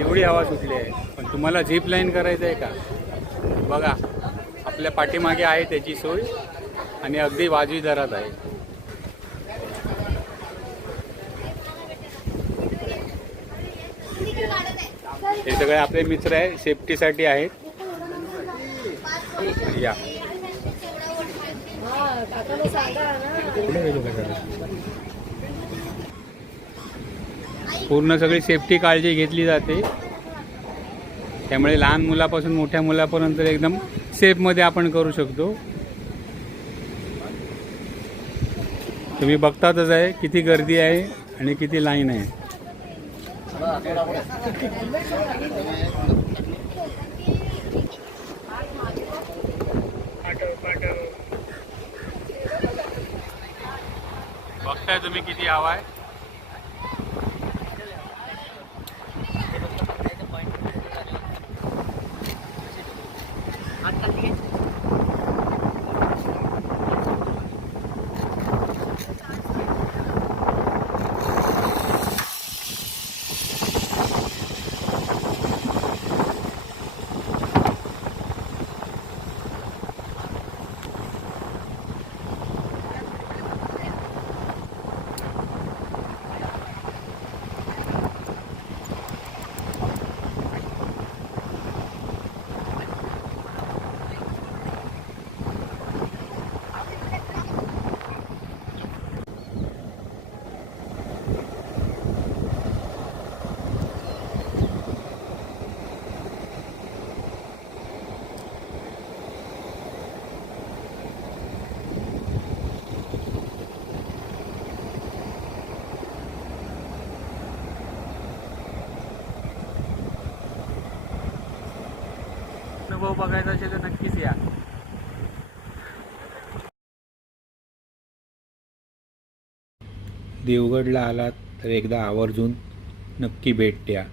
एवढी हवा सुटली आहे. पण तुम्हाला झिप लाईन करायचं आहे का? बघा आपल्या पाठीमागे आहे त्याची सोय आणि अगदी वाजवी दरात आहे. हे सगळे आपले मित्र आहे सेफ्टीसाठी आहेत. या. पूर्ण सगळी सेफ्टी काळजी घेतली जाते. त्यामुळे लहान मुलापासून मोठ्या मुलापर्यंत एकदम सेफमध्ये आपण करू शकतो. तुम्ही बघतातच आहे किती गर्दी आहे आणि किती लाईन आहे. बघताय तुम्ही किती हवा आहे. at kasi अनुभव बघायचा असेल तर नक्कीच या. देवगडला आलात तर एकदा आवर्जून नक्की भेट द्या.